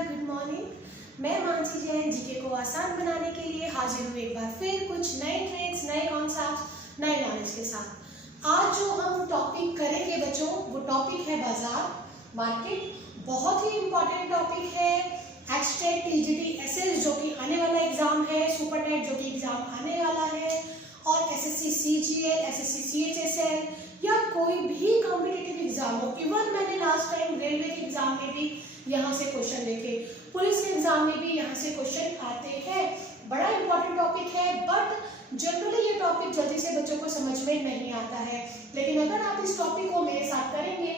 नमस्कार, good morning. मैं Mansi Jain GK को आसान बनाने के लिए हाजिर हूँ एक बार फिर कुछ नए ट्रिक्स, नए कॉन्सेप्ट्स, नए नॉलेज के साथ। आज जो हम टॉपिक करेंगे बच्चों, वो टॉपिक है बाजार, मार्केट। बहुत ही इम्पोर्टेंट टॉपिक है। एचटेट, टीजीटी, एसएस जो कि आने वाला एग्जाम है, सुपर टेट जो कि एग्जाम आने वाला है, और एसएससी सीजीएल, एसएससी सीएचएसएल या कोई भी कॉम्पिटिटिव एग्जाम हो। इवन मैंने लास्ट टाइम रेलवे के एग्जाम में भी यहाँ से क्वेश्चन देखे, पुलिस के एग्जाम में भी यहाँ से क्वेश्चन आते हैं। बड़ा इंपॉर्टेंट टॉपिक है, बट जनरली ये टॉपिक जल्दी से बच्चों को समझ में नहीं आता है। लेकिन अगर आप इस टॉपिक को मेरे साथ करेंगे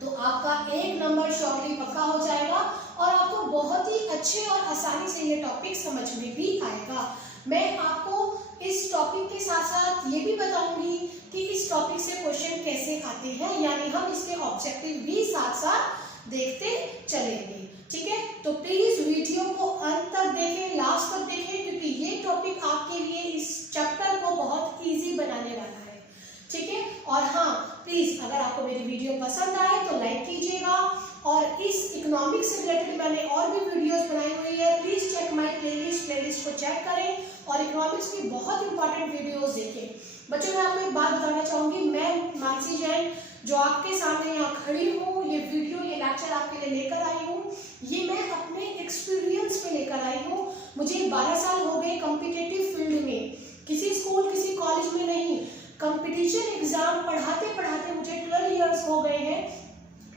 तो आपका 1 नंबर श्योरली पक्का हो जाएगा और आपको बहुत ही अच्छे और आसानी से ये टॉपिक समझ में भी आएगा। मैं आपको इस टॉपिक के साथ साथ ये भी बताऊंगी कि इस टॉपिक से क्वेश्चन कैसे आते हैं, यानी हम इसके ऑब्जेक्टिव भी साथ साथ देखते चलेंगे। ठीक है, तो प्लीज वीडियो को अंत तक देखें, लास्ट तक देखें, क्योंकि ये टॉपिक आपके लिए इस चैप्टर को बहुत इजी बनाने वाला है। ठीक है, और हाँ प्लीज अगर आपको मेरी वीडियो पसंद आए तो लाइक कीजिएगा, और इस इकोनॉमिक्स से रिलेटेड मैंने और भी वीडियोस बनाई हुई है। प्लीज चेक माय प्लेलिस्ट को चेक करें और इकोनॉमिक्स की बहुत इंपॉर्टेंट वीडियोस देखें। बच्चों मैं आपको एक बात बताना चाहूंगी, मैं मानसी जैन जो आपके सामने यहाँ खड़ी हूँ, ये वीडियो, ये लेक्चर आपके लिए लेकर आई हूँ, ये मैं अपने एक्सपीरियंस पे लेकर आई हूँ। मुझे 12 साल हो गए कॉम्पिटिटिव फील्ड में, किसी स्कूल किसी कॉलेज में नहीं, कंपटीशन एग्जाम पढ़ाते पढ़ाते मुझे 12 इयर्स हो गए हैं।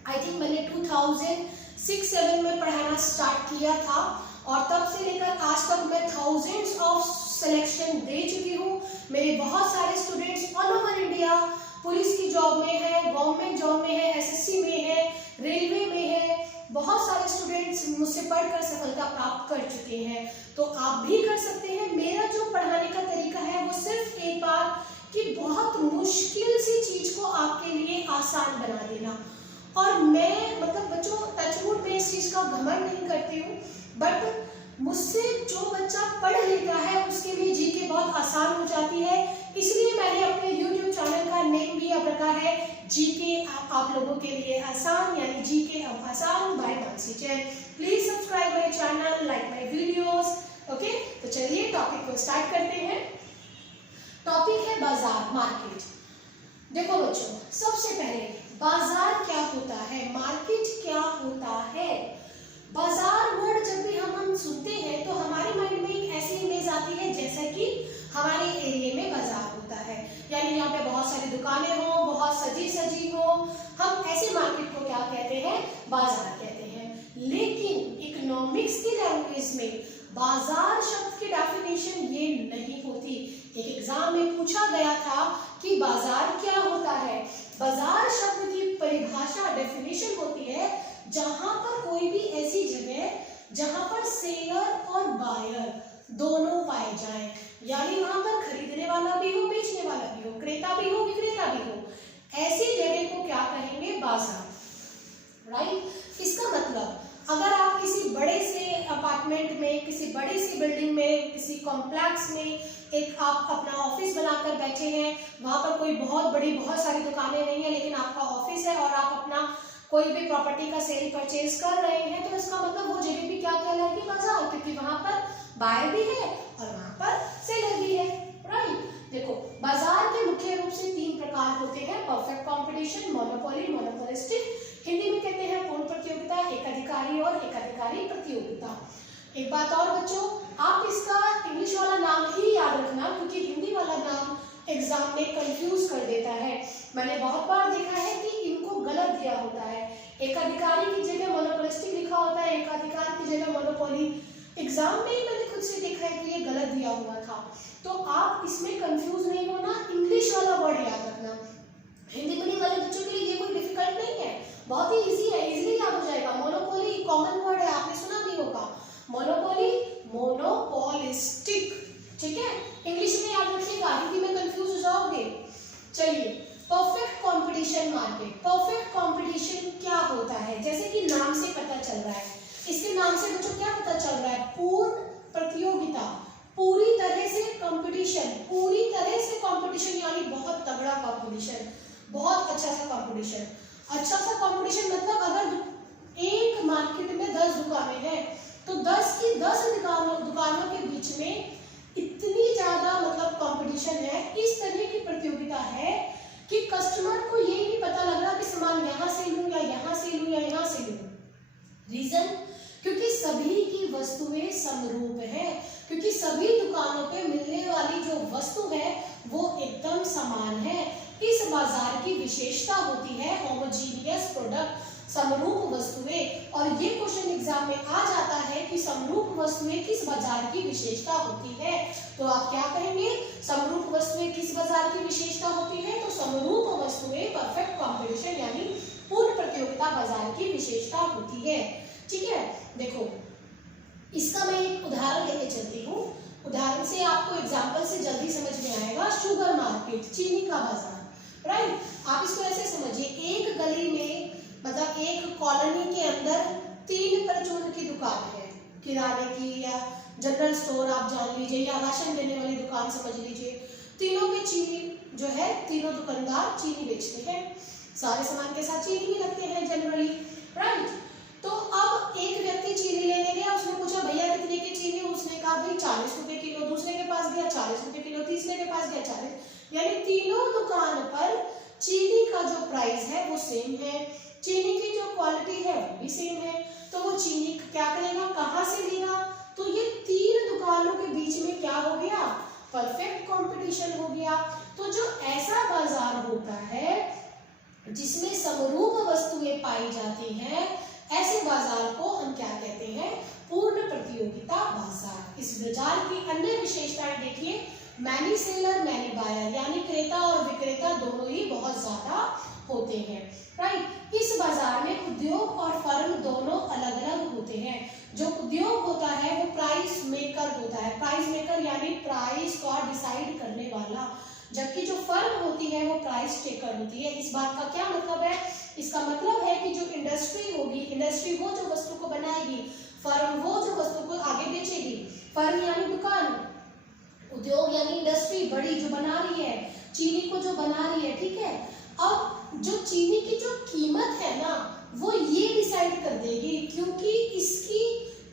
आई थिंक मैंने 2006-7 में पढ़ाना स्टार्ट किया था और तब से लेकर आज तक मैं थाउजेंड्स ऑफ सिलेक्शन दे चुकी हूँ। मेरे बहुत सारे students all over India police की जॉब में है, गवर्नमेंट जॉब में है, एसएससी में है, रेलवे में है। बहुत सारे स्टूडेंट्स मुझसे पढ़कर सफलता प्राप्त कर चुके हैं, तो आप भी कर सकते हैं। मेरा जो पढ़ाने का तरीका है वो सिर्फ एक बार कि बहुत मुश्किल सी चीज को आपके लिए आसान बना देना। और मैं बच्चों टचवुड में इस चीज का घमंड नहीं करती हूँ, बट मुझसे जो बच्चा पढ़ लेता है उसके लिए जीके बहुत आसान हो जाती है। इसलिए मैंने अपने YouTube चैनल का नेम भी अब रखा है जीके आप लोगों के लिए आसान, यानी जीके अब आसान by Mansi Jain. Please subscribe my channel, like my videos. Okay, तो चलिए टॉपिक को स्टार्ट करते हैं। टॉपिक है बाजार, मार्केट। देखो बच्चों, सबसे पहले बाजार क्या होता है, मार्केट क्या होता है। बाजार वर्ड जब भी हम सुनते हैं तो हमारे माइंड में एक ऐसी इमेज आती है जैसा कि हमारे एरिया में बाजार होता है, यानी यहाँ पे बहुत सारी दुकानें हो, बहुत सजी सजी हो। हम ऐसे मार्केट को क्या कहते हैं, बाजार कहते हैं। लेकिन इकोनॉमिक्स की लैंग्वेज में बाजार शब्द की डेफिनेशन ये नहीं होती। एक एग्जाम में पूछा गया था कि बाजार क्या होता है। बाजार शब्द की परिभाषा, डेफिनेशन होती है जहां पर कोई भी ऐसी जगह जहां पर सेलर और बायर दोनों पाए जाएं, यानी वहां पर खरीदने वाला भी हो, बेचने वाला भी हो, क्रेता भी हो, विक्रेता भी हो, ऐसी जगह को क्या कहेंगे, बाजार। राइट। इसका मतलब अगर आप किसी बड़े से अपार्टमेंट में, किसी बड़ी सी बिल्डिंग में, किसी कॉम्प्लेक्स में एक आप अपना ऑफिस बनाकर बैठे हैं, वहां पर कोई बहुत बड़ी बहुत सारी दुकानें नहीं है, लेकिन आपका ऑफिस है और आप अपना कोई भी प्रॉपर्टी का सेल परचेज कर रहे हैं, तो इसका मतलब वो जगह भी क्या कहलाएगी, बाजार, क्योंकि वहां पर बायर भी है और वहां पर सेलर भी है। राइट। देखो, बाजार के मुख्य रूप से 3 प्रकार होते हैं, perfect competition, monopoly, monopolistic. Hindi में कहते हैं पूर्ण प्रतियोगिता, एकाधिकारी और एकाधिकारी प्रतियोगिता। एक बात और बच्चों, आप इसका इंग्लिश वाला नाम ही याद रखना, क्योंकि हिंदी वाला नाम एग्जाम में कंफ्यूज कर देता है। मैंने बहुत बार देखा है कि इनको गलत दिया होता है। एकाधिकारी की जगह मोनोपोलिस्टिक लिखा होता है, एकाधिकार की जगह मोनोपोली। एग्जाम में ही मैंने खुद से देखा है कि ये गलत दिया हुआ था, तो आप इसमें कंफ्यूज नहीं होना, इंग्लिश वाला वर्ड याद रखना। हिंदी मीडियम वाले बच्चों के लिए ये कोई डिफिकल्ट नहीं है, बहुत ही इजी है, इजीली याद हो जाएगा। मोनोपोली कॉमन वर्ड है, आपने सुना भी होगा। Monopoly, monopolistic. ठीक है, इंग्लिश में याद रखिएगा, हिंदी में कंफ्यूज हो जाओगे। चलिए, perfect competition market. Perfect competition क्या होता है, जैसे कि नाम से पता चल रहा है, इसके नाम से बच्चों क्या पता चल रहा है, पूर्ण प्रतियोगिता, पूरी तरह से कंपटीशन, पूरी तरह से कंपटीशन, यानी बहुत तगड़ा कंपटीशन, बहुत अच्छा सा कंपटीशन। अच्छा सा कंपटीशन मतलब अगर एक मार्केट में 10 दुकानें हैं, तो 10 की 10 दुकानों के बीच में इतनी ज्यादा मतलब कंपटीशन है, इस तरह की प्रतियोगिता है कि कस्टमर को ये नहीं पता लग रहा कि सामान यहाँ से लूं या यहाँ से लूं या यहाँ से लूं। रीजन, क्योंकि सभी की वस्तुएं समरूप है, क्योंकि सभी दुकानों पे मिलने वाली जो वस्तु है वो एकदम समान है। इस बाजार की विशेषता होती है होमोजीनियस प्रोडक्ट, समरूप वस्तुएं। और ये क्वेश्चन एग्जाम में आ जाता है कि समरूप वस्तुएं किस बाजार की विशेषता होती है, तो आप क्या कहेंगे, समरूप वस्तुएं किस बाजार की विशेषता होती है, तो समरूप वस्तुएं परफेक्ट कंपटीशन यानी पूर्ण प्रतियोगिता बाजार की विशेषता होती है। ठीक है, देखो इसका मैं एक उदाहरण लेके चलती हूँ, उदाहरण से आपको एग्जाम्पल से जल्दी समझ में आएगा। शुगर मार्केट, चीनी का बाजार, राइट। आप इसको ऐसे समझिए, एक गली में मतलब एक कॉलोनी के अंदर 3 परचून की दुकान है, किराने की या जनरल स्टोर आप जान लीजिए, या राशन देने वाली दुकान समझ लीजिए। तीनों पे चीनी जो है, तीनों दुकानदार चीनी बेचते हैं, सारे सामान के साथ चीनी भी रखते हैं जनरली, राइट। तो अब एक व्यक्ति चीनी लेने गया, उसने पूछा भैया कितने की चीनी, उसने कहा भाई 40 रुपए किलो, दूसरे के पास गया 40 रुपए किलो, तीसरे के पास गया 40, यानी तीनों दुकान पर चीनी का जो प्राइस है वो सेम है, चीनी की जो क्वालिटी है वो भी सेम है। तो वो चीनी क्या करेगा, कहाँ से लेगा, तो ये 3 दुकानों के बीच में क्या हो गया, परफेक्ट कंपटीशन हो गया। तो जो ऐसा बाजार होता है जिसमें समरूप वस्तुएं पाई जाती हैं, ऐसे बाजार को हम क्या कहते हैं, पूर्ण प्रतियोगिता बाजार। इस बाजार की अन्य विशेषताएं देखिए, मैनी सेलर मैनी बायर, यानी क्रेता और विक्रेता दोनों ही बहुत ज्यादा होते हैं, राइट। इस बाजार में उद्योग और फर्म दोनों अलग अलग होते हैं। जो उद्योग होता है वो प्राइस मेकर होता है, प्राइस मेकर यानी प्राइस को डिसाइड करने वाला, जबकि जो फर्म होती है वो प्राइस टेकर होती है। इस बात का क्या मतलब है, इसका मतलब है कि जो इंडस्ट्री होगी, इंडस्ट्री वो जो वस्तु को बनाएगी, फर्म वो जो वस्तु को आगे बेचेगी। फर्म यानी दुकान, उद्योग यानी इंडस्ट्री बड़ी जो बना रही है, चीनी को जो बना रही है, ठीक है। अब जो चीनी की जो कीमत है ना, वो ये डिसाइड कर देगी, क्योंकि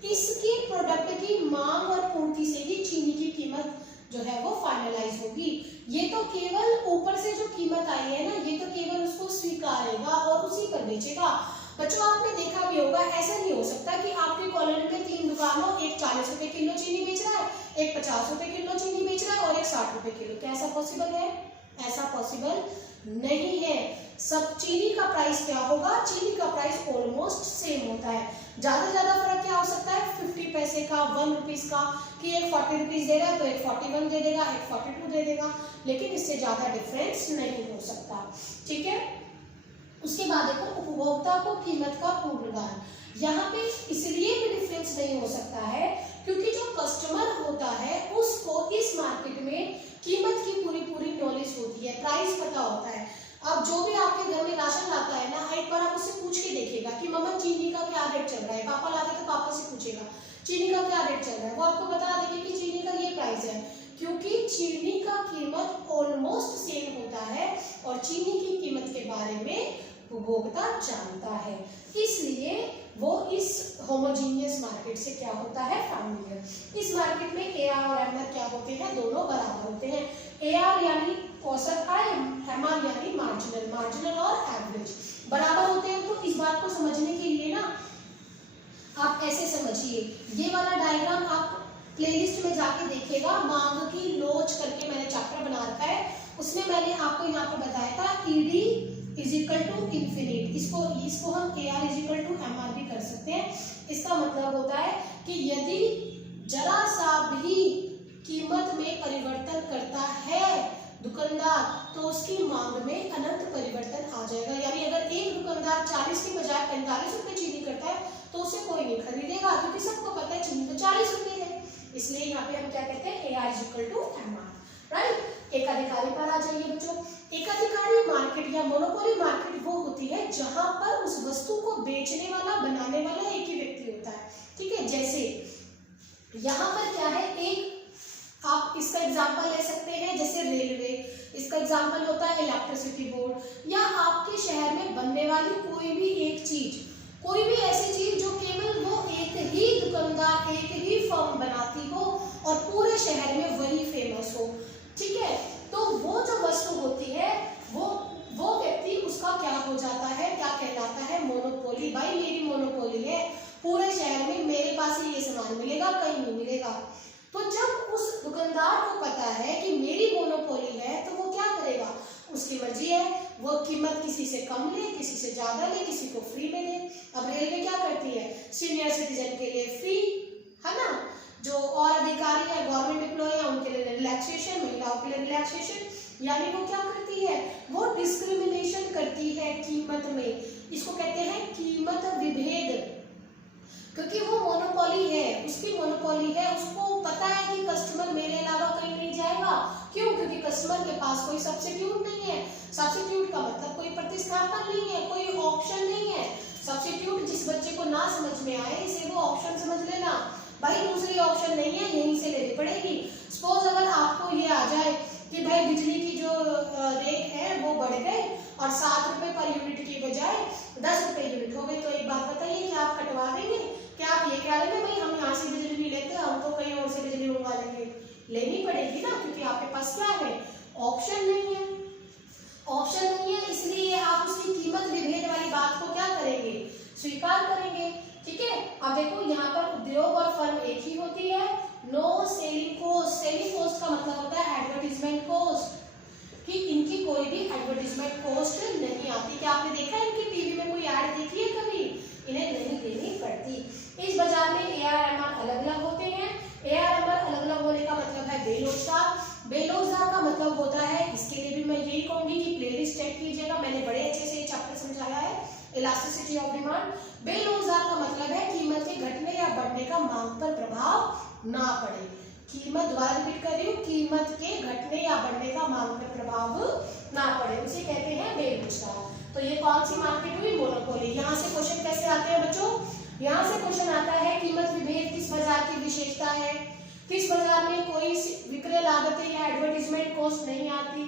इसकी प्रोडक्ट की मांग और पूर्ति से ही चीनी की कीमत जो है वो फाइनलाइज होगी। ये तो केवल ऊपर से जो कीमत आई है ना, ये तो केवल उसको स्वीकारेगा और उसी पर बेचेगा। बच्चों आपने देखा भी होगा, ऐसा नहीं हो सकता कि आपकी कॉलोनी में 3 दुकानों, एक 40 रुपए किलो चीनी बेच रहा है, एक 50 रुपए किलो चीनी बेच रहा है और एक 60 रुपए किलो। क्या ऐसा पॉसिबल है? ऐसा पॉसिबल नहीं है। सब चीनी का प्राइस क्या होगा, चीनी का प्राइस ऑलमोस्ट सेम होता है। ज्यादा फर्क क्या हो सकता है, 50 पैसे का, 1 रुपीज का, कि एक 40 रुपीज दे रहा है तो एक 41 दे देगा, एक 42 दे देगा, लेकिन इससे ज्यादा डिफरेंस नहीं हो सकता, ठीक है। उसके बाद देखो, उपभोक्ता को कीमत का पूर्ण ज्ञान। यहाँ पे इसलिए भी डिफरेंस नहीं हो सकता है क्योंकि जो कस्टमर होता है उसको इस मार्केट में कीमत की पूरी नॉलेज होती है, प्राइस पता होता है। अब जो भी आपके घर में राशन लाता है ना, एक बार आप उससे पूछ के देखिएगा कि मम्मा चीनी का क्या रेट चल रहा है, पापा लाते तो पापा से पूछेगा चीनी का क्या रेट चल रहा है, वो आपको बता देंगे कि चीनी का ये प्राइस है, क्योंकि चीनी का कीमत ऑलमोस्ट सेम होता है और चीनी की कीमत के बारे में उपभोक्ता जानता है, इसलिए वो इस होमोजीनियस मार्केट से क्या होता है, फैमिलियर। इस मार्केट में एआर और एमआर क्या होते हैं, दोनों बराबर होते हैं। एआर यानी औसत आय, एमआर यानी मार्जिनल और एवरेज बराबर होते हैं। तो इस बात को समझने के लिए ना आप ऐसे समझिए, ये वाला डायग्राम आप प्लेलिस्ट में जाके देखिएगा, मांग की लोच करके मैंने चैप्टर बना रखा है, उसमें मैंने आपको यहाँ पर बताया था ED is equal to infinite. इसको हम A R is equal to M R भी कर सकते हैं। इसका मतलब होता है कि यदि जरा सा भी कीमत में परिवर्तन करता है दुकानदार तो उसकी मांग में अनंत परिवर्तन आ जाएगा। यानी अगर एक दुकानदार 40 की बजाय 45 रुपए चीनी करता है तो उसे कोई नहीं खरीदेगा, क्योंकि सबको पता है चीनी तो 40 रुपए है। इसलिए यहाँ पे हम क्या कहते हैं, A R is equal to M R, right. एकाधिकारी पर आ जाइए बच्चों। एकाधिकारी मार्केट या मोनोपोली मार्केट वो होती है जहां पर उस वस्तु को बेचने वाला बनाने वाला एक ही व्यक्ति होता है, ठीक है। जैसे यहाँ पर क्या है, एक आप इसका एग्जांपल ले सकते हैं, जैसे रेलवे, इसका एग्जांपल होता है इलेक्ट्रिसिटी बोर्ड, या आपके शहर में बनने वाली कोई भी एक चीज, कोई भी ऐसी चीज जो केवल वो एक ही दुकानदार, एक ही फर्म बनाती हो और पूरे शहर में वही फेमस हो, ठीक है। तो वो जो वस्तु होती है वो व्यक्ति, उसका क्या हो जाता है, क्या कहलाता है, मोनोपोली। भाई मेरी मोनोपोली है, पूरे शहर में मेरे पास ही ये सामान मिलेगा, कहीं नहीं मिलेगा। तो जब उस दुकानदार को पता है कि मेरी मोनोपोली है, तो वो क्या करेगा, उसकी मर्जी है, वो कीमत किसी से कम ले, किसी से ज्यादा ले, किसी को फ्री में दे। अब रेलवे क्या करती है, सीनियर सिटीजन के लिए फ्री, है ना, जो और अधिकारी है, गवर्नमेंट एम्प्लॉय है, उनके लिए रिलैक्सेशन, महिलाओं के लिए रिलैक्सेशन। यानी वो क्या करती है, वो डिस्क्रिमिनेशन करती है कीमत में। इसको कहते हैं कीमत विभेद, क्योंकि वो मोनोपोली है, उसकी मोनोपोली है, उसको पता है कि कस्टमर मेरे अलावा कहीं नहीं जाएगा। क्यों? क्योंकि कस्टमर के पास कोई सब्स्टिट्यूट नहीं है। सब्स्टिट्यूट का मतलब कोई प्रतिस्थापन नहीं है, कोई ऑप्शन नहीं है। सब्स्टिट्यूट जिस बच्चे को ना समझ में आए, इसे वो ऑप्शन समझ लेना, भाई दूसरी ऑप्शन नहीं है, यहीं से लेनी पड़ेगी। सपोज अगर आपको ये आ जाए कि भाई बिजली की जो रेट है वो बढ़ गए और 7 रुपए पर यूनिट की बजाय 10 रुपए यूनिट हो गई, तो एक बात बताइए कि आप कटवा देंगे? क्या आप ये कह लेंगे भाई हम यहाँ से बिजली नहीं लेते, हम तो कहीं और से बिजली मंगवा लेंगे? लेनी पड़ेगी ना, क्योंकि आपके पास क्या है, ऑप्शन नहीं है। ऑप्शन नहीं है, इसलिए आप उसकी कीमत विभेद वाली बात को क्या करेंगे, स्वीकार करेंगे, ठीक है। अब देखो यहाँ पर उद्योग और फर्म एक ही होती है। No selling cost, selling cost का मतलब होता है एडवर्टीजमेंट कॉस्ट, कि इनकी कोई भी एडवर्टीजमेंट कॉस्ट नहीं आती। क्या आपने देखा है इनकी टीवी में कोई ऐड देखी है कभी? इन्हें नहीं देनी पड़ती। इस बाजार में ARMR अलग अलग होते हैं। ARMR अलग अलग होने का मतलब है बेरोजगार। बेरोजगार का मतलब होता है, इसके लिए भी मैं यही कहूंगी कि प्लेलिस्ट चेक कीजिएगा, मैंने बड़े अच्छे से ये चैप्टर समझाया है, इलास्टिसिटी ऑफ डिमांड। बेरोजगार का मतलब है कीमत के घटने या बढ़ने का मांग पर प्रभाव ना पड़े। कीमत, दोबारा रिपीट कर रही हूँ, कीमत के घटने या बढ़ने का मांग पर प्रभाव ना पड़े, उसे कहते हैं बेरोजगार। तो ये कौन सी मार्केट हुई, मोनोपोली। यहाँ से क्वेश्चन कैसे आते हैं बच्चों, यहाँ से क्वेश्चन आता है कीमत विभेद किस बाजार की विशेषता है, किस बाजार में कोई विक्रय लागतें या एडवर्टीजमेंट कॉस्ट नहीं आती,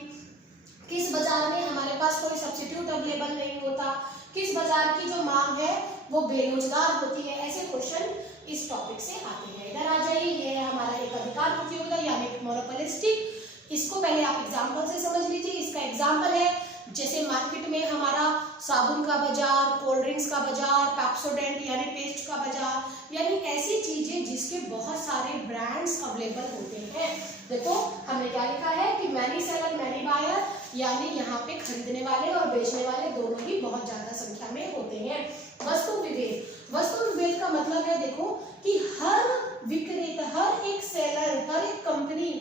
किस बाजार में हमारे पास कोई सब्स्टिट्यूट अवेलेबल नहीं होता, किस बाजार की जो मांग है वो बेरोजगार होती है। ऐसे क्वेश्चन इस टॉपिक से आते हैं। इधर आ जाइए, ये है हमारा एक अधिकार प्रतियोगिता यानी मोनोपोलिस्टिक। इसको पहले आप एग्जाम्पल से समझ लीजिए। इसका एग्जाम्पल है जैसे मार्केट में हमारा साबुन का बाजार, कोल्ड ड्रिंक्स का बाजार, पेप्सोडेंट यानी पेस्ट का बाजार, यानी ऐसी चीजें जिसके बहुत सारे ब्रांड्स अवेलेबल होते हैं। देखो हमने क्या लिखा है कि मैनी सेलर मैनी बायर, यानी यहाँ पे खरीदने वाले और बेचने वाले दोनों ही बहुत ज्यादा संख्या में होते हैं। वस्तु विभेद, वस्तु विभेद का मतलब है देखो कि हर विक्रेता, हर एक सेलर, हर एक कंपनी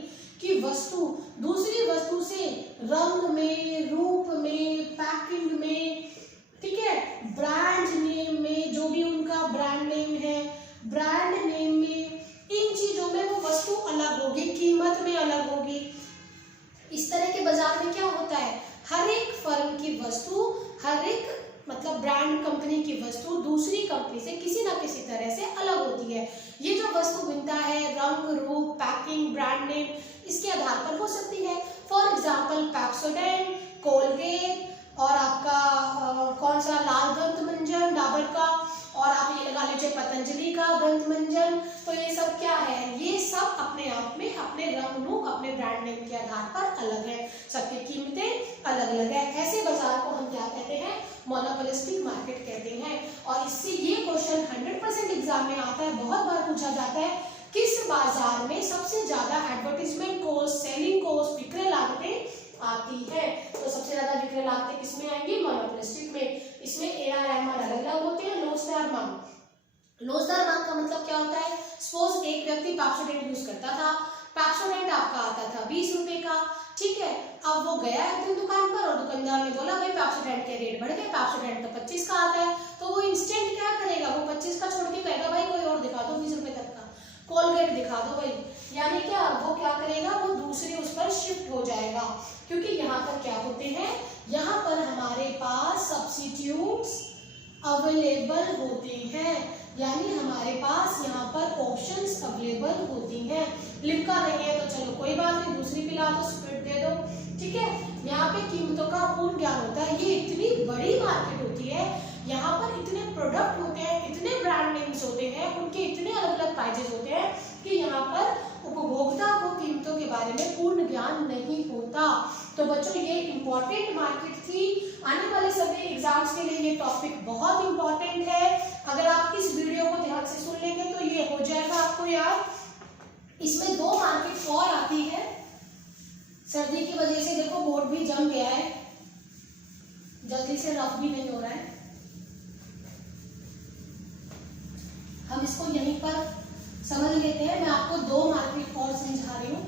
की वस्तु दूसरी वस्तु से रंग में, रूप में, पैकिंग में, ठीक है, ब्रांड नेम में, जो भी उनका ब्रांड नेम है, ब्रांड नेम में, इन चीजों में वो वस्तु अलग होगी, कीमत में अलग होगी। इस तरह के बाजार में क्या होता है, हर एक फर्म की वस्तु, हर एक मतलब ब्रांड कंपनी की वस्तु दूसरी कंपनी से किसी ना किसी तरह से अलग होती है। ये जो वस्तु भिन्नता है, रंग, रूप, पैकिंग, ब्रांड नेम, इसके आधार पर हो सकती है। फॉर एग्जाम्पल पेप्सोडेंट, कोलगेट और आपका कौन सा लाल दंत मंजन डाबर का, और आप ये लगा लीजिए पतंजलि का दंत मंजन। तो ये सब क्या है, ये सब अपने आप में अपने रंग रूप, अपने ब्रांड नेम के आधार पर अलग है, सबकी कीमतें अलग अलग है। ऐसे बाजार को हम क्या कहते हैं, मोनोपोलिस्टिक मार्केट कहते हैं। और इससे ये क्वेश्चन 100% एग्जाम में आता है, बहुत बार पूछा जाता है, किस बाजार में सबसे ज्यादा एडवर्टीजमेंट कॉस्ट, सेलिंग कॉस्ट, विक्रय लागतें आती है। तो सबसे ज्यादा विक्रय लागतें किसमें आएंगी, मोनोपोलिस्टिक में। इसमें ARMR अलग अलग होते हैं। लोचदार मांग, लोचदार मांग का मतलब क्या होता है, सपोज एक व्यक्ति पेप्सोडेंट यूज करता था, पेप्सोडेंट आपका आता था 20 रुपए का, ठीक है। अब वो गया एक दिन दुकान पर और दुकानदार ने बोला भाई पेप्सोडेंट के रेट बढ़ गए, पेप्सोडेंट तो 25 का आता है। तो वो इंस्टेंट क्या करेगा, वो 25 का छोड़ के कहेगा भाई कोई और दिखा दो 20 रुपए तक का, कोलगेट दिखा दो भाई। यानी क्या, वो क्या करेगा, वो दूसरी उस पर शिफ्ट हो जाएगा, क्योंकि यहाँ पर क्या होते हैं, यहाँ पर हमारे पास सब्स्टिट्यूट्स अवेलेबल होते हैं। यानी हमारे पास यहाँ पर ऑप्शंस अवेलेबल होती हैं। लिमका नहीं है तो चलो कोई बात नहीं, दूसरी पिला दो, स्प्रिट दे दो, ठीक है। यहाँ पे कीमतों का पूर्ण ज्ञान होता है। ये इतनी बड़ी मार्केट होती है, यहाँ पर इतने प्रोडक्ट होते हैं, इतने ब्रांड नेम्स होते हैं, उनके इतने अलग अलग प्राइजेस होते हैं कि यहाँ पर उपभोक्ता को कीमतों के बारे में पूर्ण ज्ञान नहीं होता। तो बच्चों ये इम्पोर्टेंट मार्केट थी। आने वाले सभी एग्जाम्स के लिए ये टॉपिक बहुत इम्पोर्टेंट है। अगर आप इस वीडियो को ध्यान से सुन लेंगे तो ये हो जाएगा आपको याद। इसमें 2 मार्केट और आती है। सर्दी की वजह से देखो बोर्ड भी जम गया है, जल्दी से रफ भी नहीं हो रहा है। हम इसको यहीं पर समझ लेते हैं। मैं आपको 2 मार्केट और समझा रही हूँ।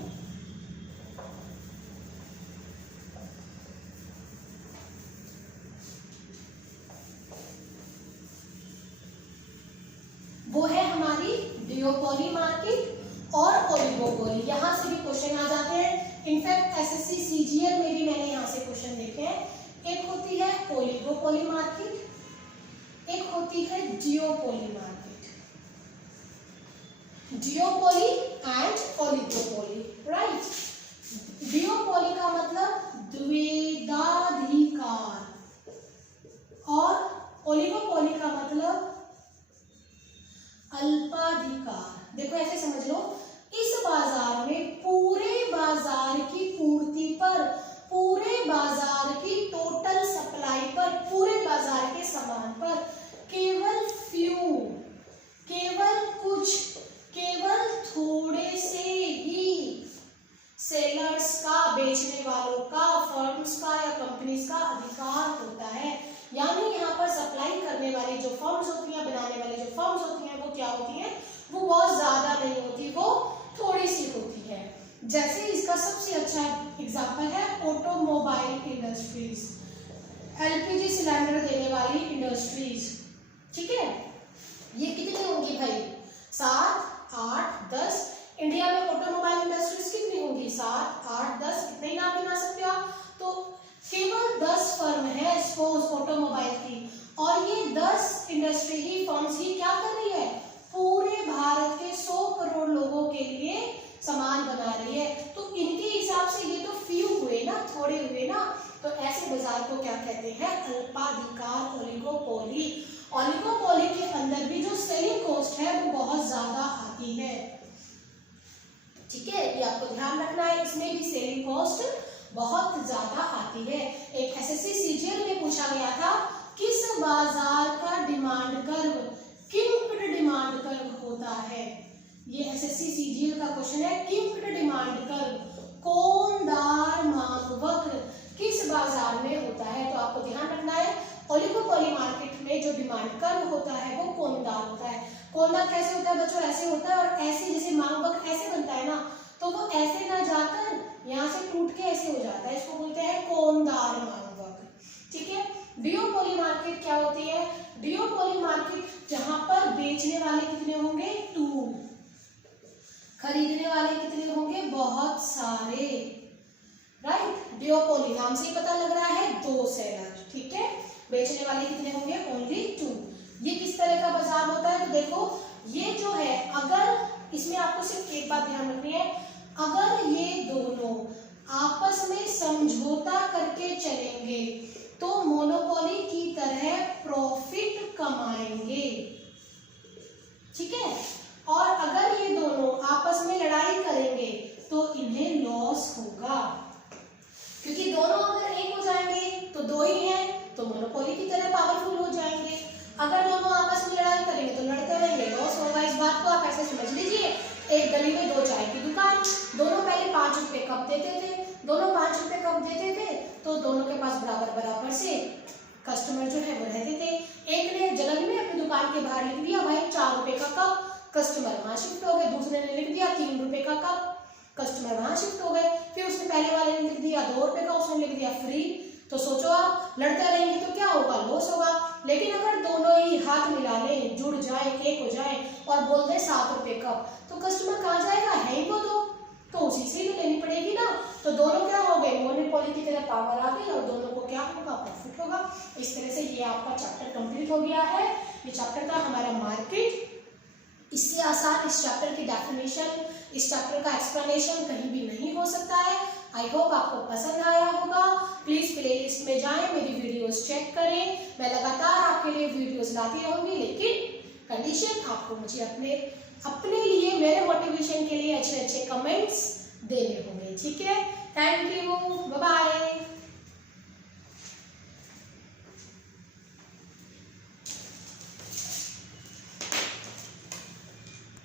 वो है हमारी डिओपोली मार्केट और ओलिगोपोली। यहां से भी क्वेश्चन आ जाते हैं। इनफैक्ट एसएससी सीजीएल में भी मैंने यहां से क्वेश्चन देखे हैं। एक होती है ओलिगोपोली मार्केट, एक होती है डिओपोली मार्केट। डिओपोली and oligopoly, right. डिओपोली का मतलब द्विधाधिकार और ओलिगोपोली का मतलब अल्पाधिकार। देखो ऐसे समझ लो, इस बाजार में पूरे बाजार की पूर्ति पर, पूरे बाजार की टोटल सप्लाई पर, पूरे बाजार के सामान पर केवल फ्यू, केवल कुछ, केवल थोड़े से ही सेलर्स का, बेचने वालों का, फर्म्स का या कंपनीज का अधिकार होता है। यानी यहाँ पर सप्लाई करने वाली जो फर्म्स होती हैं, बनाने वाली जो फर्म्स होती हैं, वो क्या होती हैं, वो बहुत ज्यादा नहीं होती, वो थोड़ी सी होती है। जैसे इसका सबसे अच्छा एग्जांपल है ऑटोमोबाइल इंडस्ट्रीज, एलपीजी सिलेंडर देने वाली इंडस्ट्रीज, ठीक है। ये कितनी होंगी भाई? 7, 8, 10। इंडिया में ऑटोमोबाइल इंडस्ट्रीज कितनी होंगी? 7, 8, 10। कितने ही नाम गिना सकते हो आप? तो केवल 10 फर्म है सपोज ऑटोमोबाइल की, और ये 10 इंडस्ट्री ही फर्म्स ही क्या कर रही है? पूरे भारत के 100 करोड़ लोगों के लिए सामान बना रही है। तो इनके हिसाब से ये तो फ्यू हुए ना, थोड़े हुए ना। तो ऐसे बाजार को क्या कहते हैं? अल्पाधिकार, ओलिगोपोली। ओलिगोपोली के अंदर भी जो सेलिंग कॉस्ट है वो बहुत ज्यादा आती है, ठीक है। ये आपको ध्यान रखना है, इसमें भी सेलिंग कॉस्ट बहुत ज्यादा आती है। एक एसएससी सीजीएल में पूछा गया था, किस बाजार का डिमांड कर्व किंप्ड डिमांड कर्व होता है? ये एसएससी सीजीएल का क्वेश्चन है। किंप्ड डिमांड कर्व, कोनदार मांग वक्र किस बाजार में होता है? तो आपको ध्यान रखना है, ओलिगोपोली मार्केट में जो डिमांड कर्व होता है वो कोनदार होता है। कोनदार कैसे होता है बच्चों? ऐसे होता है, और ऐसे जैसे मांग वक्र ऐसे बनता है ना, तो वो ऐसे ना जाकर यहाँ से टूट के ऐसे हो जाता है, इसको बोलते हैं कोनदार मांग वक्र, ठीक है। डिओपोली मार्केट क्या होती है? डिओपोली मार्केट जहां पर बेचने वाले कितने होंगे? 2, खरीदने वाले कितने होंगे? बहुत सारे, राइट। डिओपोली नाम से ही पता लग रहा है 2 सेलर, ठीक है। बेचने वाले कितने होंगे? ओनली 2। ये किस तरह का बाजार होता है? तो देखो ये जो है, अगर इसमें आपको सिर्फ एक बात ध्यान रखनी है, अगर ये दोनों आपस में समझौता करके चलेंगे तो मोनोपोली की तरह प्रॉफिट कमाएंगे, ठीक है। और अगर ये दोनों आपस में लड़ाई करेंगे तो इन्हें लॉस होगा, क्योंकि दोनों अगर एक हो जाएंगे तो 2 ही हैं, तो मोनोपोली की तरह पावरफुल हो जाएंगे। अगर दोनों आपस में लड़ाई करेंगे तो लड़ते रहेंगे, लॉस होगा। इस बात को आप ऐसे समझ लीजिए, एक गली में 2 चाय की दुकान, दोनों पहले 5 रुपए कप देते थे, दोनों 5 रुपए कप देते थे, तो दोनों के पास बराबर बराबर से कस्टमर जो है वो रहते थे। एक ने जलन में अपनी दुकान के बाहर लिख दिया भाई 4 रुपए का कप, कस्टमर वहां शिफ्ट हो गए। दूसरे ने लिख दिया 3 रुपए का कप, कस्टमर वहां शिफ्ट हो गए। फिर उसने पहले वाले ने लिख दिया 2 रुपए का, उसने लिख दिया फ्री। तो सोचो आप, लड़ते रहेंगे तो क्या होगा? लॉस होगा। लेकिन अगर दोनों ही हाथ मिला लें, जुड़ जाए, एक हो जाए और बोल दे 7 रुपए कप, तो कस्टमर कहाँ जाएगा? है ही वो तो उसी से ही लेनी पड़ेगी ना। तो दोनों क्या हो गए? मोनोपोली की तरह पावर आ गई और दोनों को क्या होगा? प्रॉफिट होगा। इस तरह से ये आपका चैप्टर कंप्लीट हो गया है। ये चैप्टर था हमारा मार्केट। इससे आसान इस चैप्टर की डेफिनेशन, इस चैप्टर का एक्सप्लेनेशन कहीं भी नहीं हो सकता है। आई होप आपको पसंद आया होगा। प्लीज़ प्लेलिस्ट में जाएं, मेरी वीडियोस चेक करें। मैं लगातार आपके लिए वीडियोस लाती रहूँगी, लेकिन कंडीशन आपको मुझे अपने लिए, मेरे मोटिवेशन के लिए अच्छे अच्छे कमेंट्स देने होंगे। ठीक है, थैंक यू, बाय बाय।